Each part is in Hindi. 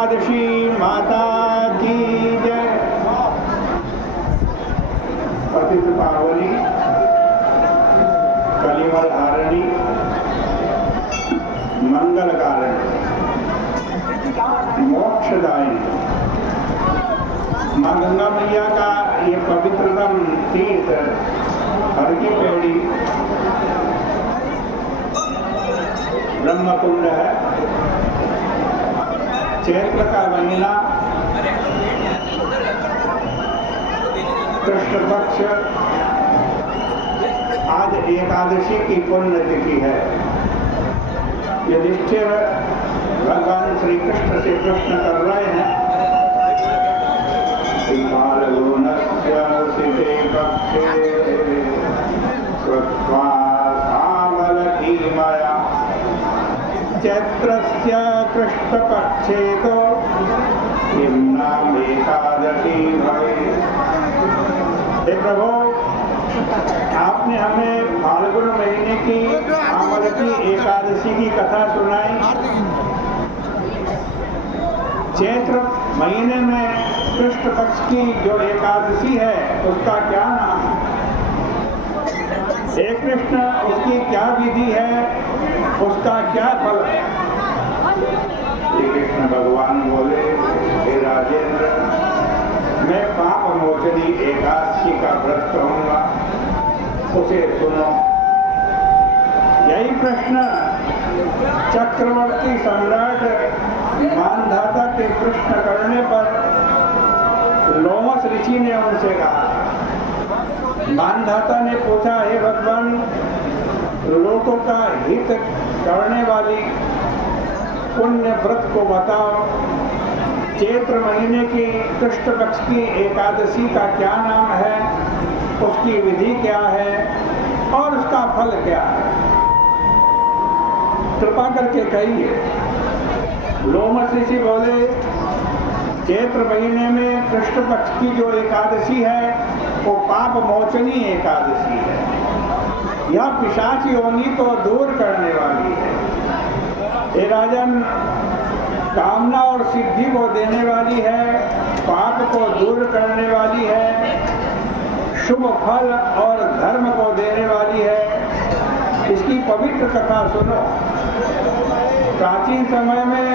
एकादशी माता की जय। पतित पावनी कलिमल हारिणी मंगल कारिणी मोक्षदायिनी माँ गंगा मैया का ये पवित्रतम तीर्थ हर की पेड़ी ब्रह्मकुंड है। चैत्र का महीना कृष्ण पक्ष आज एकादशी की पुण्यतिथि है। युधिष्ठिर भगवान श्री कृष्ण से प्रश्न कर रहे हैं, चैत्रस्य कृष्णपक्षे तो किं नाम एकादशी भवेत्। हे प्रभु, आपने हमें फाल्गुन महीने की आमल की एकादशी की कथा सुनाई। चैत्र महीने में कृष्ण पक्ष की जो एकादशी है उसका क्या नाम है? हे कृष्ण, उसकी क्या विधि है, उसका क्या फल है? श्री कृष्ण भगवान बोले, हे राजेंद्र, मैं पाप मोचनी एकादशी का व्रत कहूंगा, उसे सुनो। यही प्रश्न चक्रवर्ती सम्राट मानधाता के प्रश्न करने पर लोमस ऋषि ने उनसे कहा। मानधाता ने पूछा, हे भगवान, लोगों का हित करने वाली पुण्य व्रत को बताओ। चैत्र महीने की कृष्ण पक्ष की एकादशी का क्या नाम है, उसकी विधि क्या है और उसका फल क्या है? कृपा करके कहिए। लोमस ऋषि बोले, चैत्र महीने में कृष्ण पक्ष की जो एकादशी है वो पाप मोचनी एकादशी है। यह पिशाच योनि को दूर करने वाली है। हे राजन, कामना और सिद्धि को देने वाली है, पाप को दूर करने वाली है, शुभ फल और धर्म को देने वाली है। इसकी पवित्र कथा सुनो। प्राचीन समय में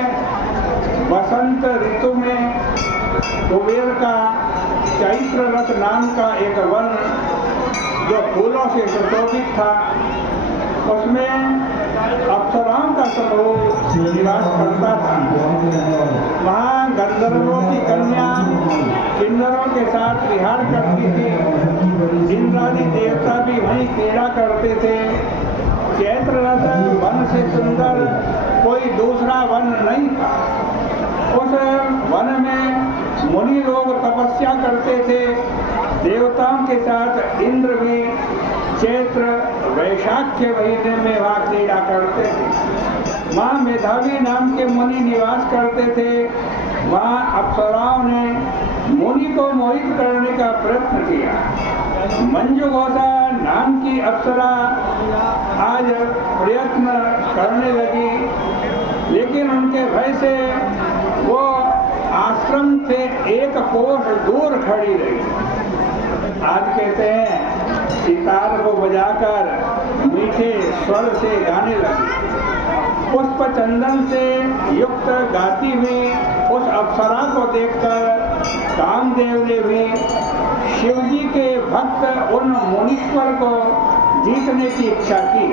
वसंत ऋतु में कुबेर का चैत्र रथ नाम का एक वन जो फूलों से सुशोभित था, उसमें अप्सराओं का समूह निवास करता था। वहाँ गंधर्वों की कन्या किन्नरों के साथ विहार करती थी। इंद्रादि देवता भी वहीं क्रीड़ा करते थे। चैत्र रथ वन से सुंदर कोई दूसरा वन नहीं था। उस वन में मुनि लोग तपस्या करते थे। देवताओं के साथ इंद्र भी चैत्र वैशाख के महीने में वहाँ क्रीड़ा करते थे। वहाँ मेधावी नाम के मुनि निवास करते थे। वहाँ अप्सराओं ने मुनि को मोहित करने का प्रयत्न किया। मंजू घोषा नाम की अप्सरा आज प्रयत्न करने लगी, लेकिन उनके भय से वो आश्रम से एक कोस दूर खड़ी रही। आज कहते हैं सितार को बजाकर मीठे स्वर से गाने लगी। पुष्प चंदन से युक्त गाती हुई उस अप्सरा को देखकर कामदेव ने भी शिव जी के भक्त उन मुनीश्वर को जीतने की इच्छा की।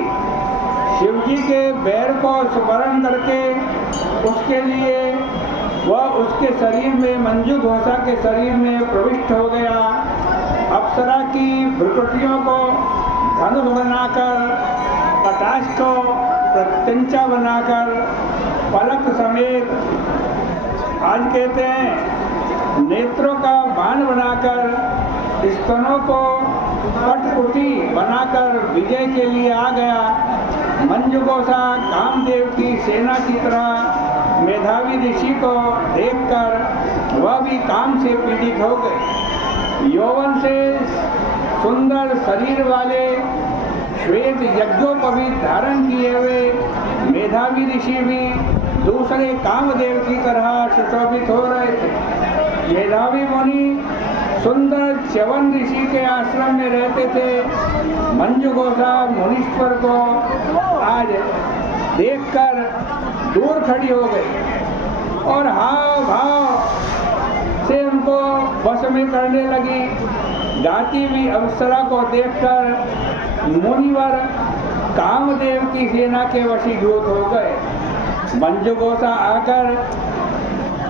शिव जी के बैर को स्मरण करके उसके लिए वह उसके शरीर में, मंजू घोषा के शरीर में प्रविष्ट हो गया। अप्सरा की भ्रुकुटियों को धनुष बनाकर, कटाक्ष को प्रत्यंचा बनाकर, पलक समेत, आज कहते हैं नेत्रों का बाण बनाकर, स्तनों को कटपुटी बनाकर विजय के लिए आ गया। मंजू घोषा कामदेव की सेना की तरह मेधावी ऋषि को देखकर वह भी काम से पीड़ित हो गए। यौवन से सुंदर शरीर वाले श्वेत यज्ञोपवीत धारण किए हुए मेधावी ऋषि भी दूसरे कामदेव की तरह सुशोभित हो रहे थे। मेधावी मुनि सुंदर च्यवन ऋषि के आश्रम में रहते थे। मंजुघोषा मुनीश्वर को आज देखकर दूर खड़ी हो गई और हाव भाव से उनको वश में करने लगी। गाती हुई अप्सरा को देखकर मुनिवर कामदेव की सेना के वशीभूत हो गए। मंजुघोषा आकर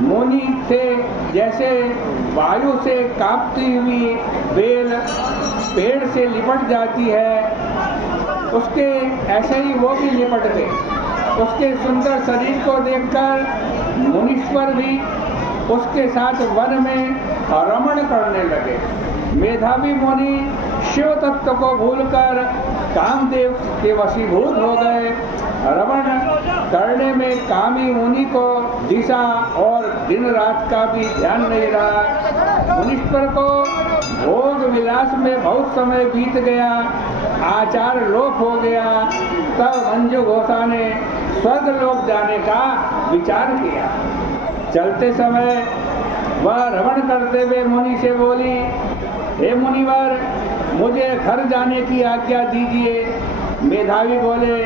मुनि से जैसे वायु से कांपती हुई बेल पेड़ से लिपट जाती है, उसके ऐसे ही वो भी लिपट गए। उसके सुंदर शरीर को देखकर मुनीश्वर भी उसके साथ वन में रमण करने लगे। मेधावी मुनि शिव तत्व को भूलकर कामदेव के वशीभूत हो गए। रमण करने में कामी मुनि को दिशा और दिन रात का भी ध्यान नहीं रहा। मुनीश्वर को भोग विलास में बहुत समय बीत गया, आचार लोप हो गया। तब मंजुघोषा ने स्वर्ग लोक जाने का विचार किया। चलते समय वह रमण करते हुए मुनि से बोली, हे मुनिवर, मुझे घर जाने की आज्ञा दीजिए। मेधावी बोले,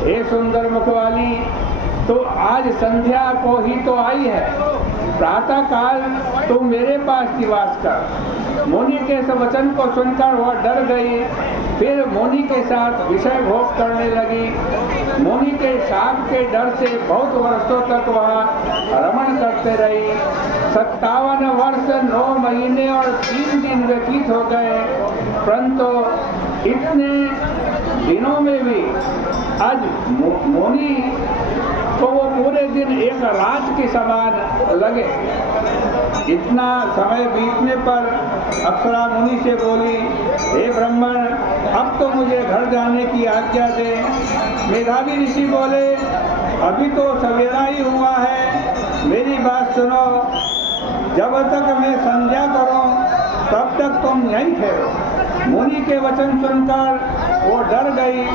हे सुंदर मुख वाली, तो आज संध्या को ही तो आई है, प्रातः काल तुम मेरे पास निवास कर। मुनि के इस वचन को सुनकर वह डर गई, फिर मुनि के साथ विषय भोग करने लगी। मुनि के शाप के डर से बहुत वर्षों तक वह रमण करते रही। 57 वर्ष 9 महीने और 3 दिन व्यतीत हो गए, परंतु इतने दिनों में भी आज मुनि को वो पूरे दिन एक रात के समान लगे। इतना समय बीतने पर अप्सरा मुनि से बोली, हे ब्राह्मण, अब तो मुझे घर जाने की आज्ञा दे। मेधावी ऋषि बोले, अभी तो सवेरा ही हुआ है, मेरी बात सुनो। जब तक मैं संध्या करूं तब तक तुम यहीं ठहरो। मुनि के वचन सुनकर वो डर गई।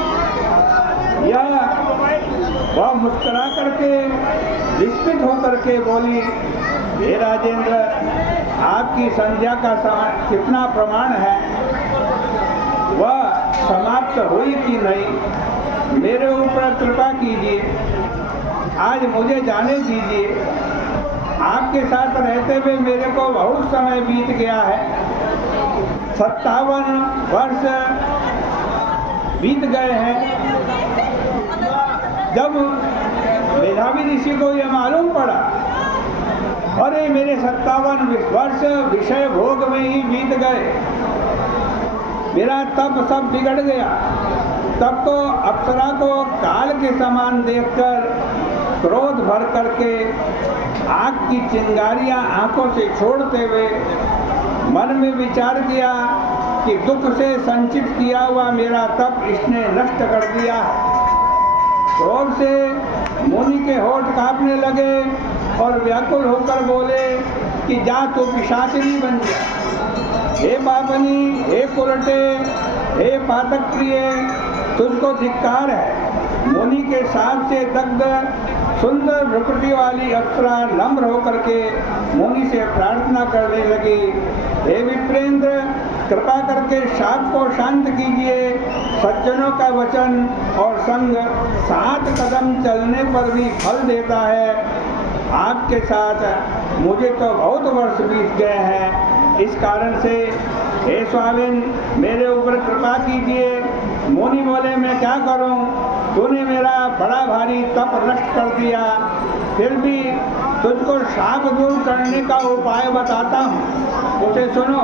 वह मुस्कुरा करके विस्मित होकर के बोली, हे राजेंद्र, आपकी संध्या का कितना प्रमाण है, वह समाप्त हुई कि नहीं? मेरे ऊपर कृपा कीजिए, आज मुझे जाने दीजिए। आपके साथ रहते हुए मेरे को बहुत समय बीत गया है, 57 वर्ष बीत गए हैं। जब मेधावी ऋषि को यह मालूम पड़ा, अरे मेरे 57 वर्ष विषय भोग में ही बीत गए, मेरा तप सब बिगड़ गया। तब तो अप्सरा को काल के समान देखकर क्रोध भर करके आग की चिंगारियां आंखों से छोड़ते हुए मन में विचार किया कि दुख से संचित किया हुआ मेरा तप इसने नष्ट कर दिया। क्रोध से मुनि के होठ कांपने लगे और व्याकुल होकर बोले कि जा तू पिशाचिनी बन जा। हे पापनी, हे कुरटे, हे पातक प्रिय, तुझको धिक्कार है। मुनि के साथ से दग्ध सुंदर भ्रुकुटी वाली अप्सरा नम्र होकर के मुनि से प्रार्थना करने लगी, हे विप्रेंद्र, कृपा करके शाप को शांत कीजिए। सज्जनों का वचन और संग 7 कदम चलने पर भी फल देता है। आपके साथ मुझे तो बहुत वर्ष बीत गए हैं, इस कारण से हे स्वामिन, मेरे ऊपर कृपा कीजिए। मुनि बोले, मैं क्या करूं? तूने मेरा बड़ा भारी तप नष्ट कर दिया, फिर भी तुझको शाप दूर करने का उपाय बताता हूँ, उसे सुनो।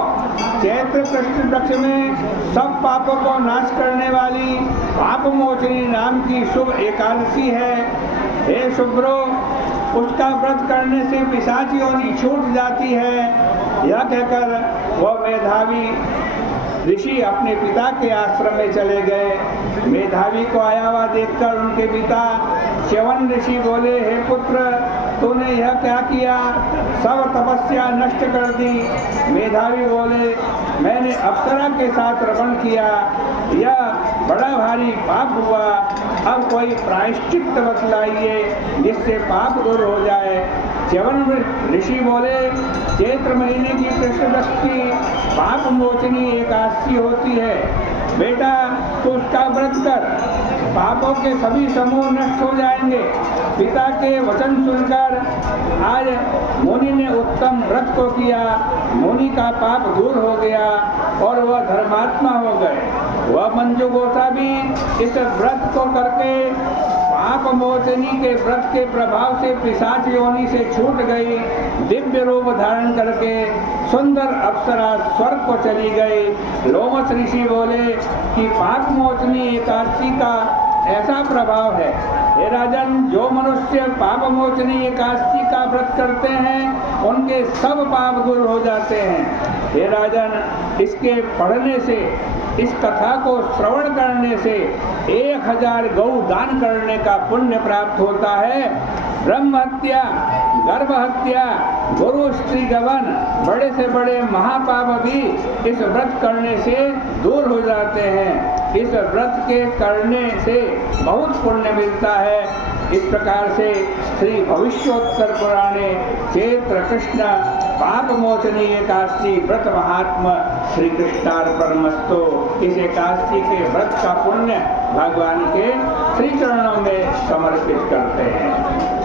चैत्र कृष्ण पक्ष में सब पापों को नाश करने वाली पाप मोचनी नाम की शुभ एकादशी है। हे शुभ्रो, उसका व्रत करने से पिशाच योनि छूट जाती है। यह कहकर वह मेधावी ऋषि अपने पिता के आश्रम में चले गए। मेधावी को आया हुआ देखकर उनके पिता च्यवन ऋषि बोले, हे पुत्र, तूने यह क्या किया? सब तपस्या नष्ट कर दी। मेधावी बोले, मैंने अप्सरा के साथ रमण किया, यह बड़ा भारी पाप हुआ। अब कोई प्रायश्चित बतलाइए जिससे पाप दूर हो जाए। च्यवन ऋषि बोले, चैत्र महीने की कृष्ण पक्ष की पाप मोचनी एकादशी होती है। बेटा, तू उसका व्रत कर, पापों के सभी समूह नष्ट हो जाएंगे। पिता के वचन सुनकर आज मुनि ने उत्तम व्रत को किया। मुनि का पाप दूर हो गया और वह धर्मात्मा हो गए। वह मंजू गोसा भी इस व्रत को करके पाप मोचनी के व्रत के प्रभाव से पिशाच योनि से छूट गई। दिव्य रूप धारण करके सुंदर अप्सरा स्वर्ग को चली गई। लोमस ऋषि बोले कि पाप मोचनी एकादशी का ऐसा प्रभाव है, हे राजन, जो मनुष्य पाप मोचनी एकादशी का व्रत करते हैं उनके सब पाप दूर हो जाते हैं। हे राजन, इसके पढ़ने से, इस कथा को श्रवण करने से 1000 गौ दान करने का पुण्य प्राप्त होता है। ब्रह्म हत्या, गर्भ हत्या, गुरु स्त्री गवन, बड़े से बड़े महापाप भी इस व्रत करने से दूर हो जाते हैं। इस व्रत के करने से बहुत पुण्य मिलता है। इस प्रकार से श्री भविष्योत्तर पुराणे चैत्र कृष्ण पाप मोचनी एकादशी व्रत महात्मा श्री कृष्णार्पणमस्तु। इस एकादशी के व्रत का पुण्य भगवान के श्री चरणों में समर्पित करते हैं।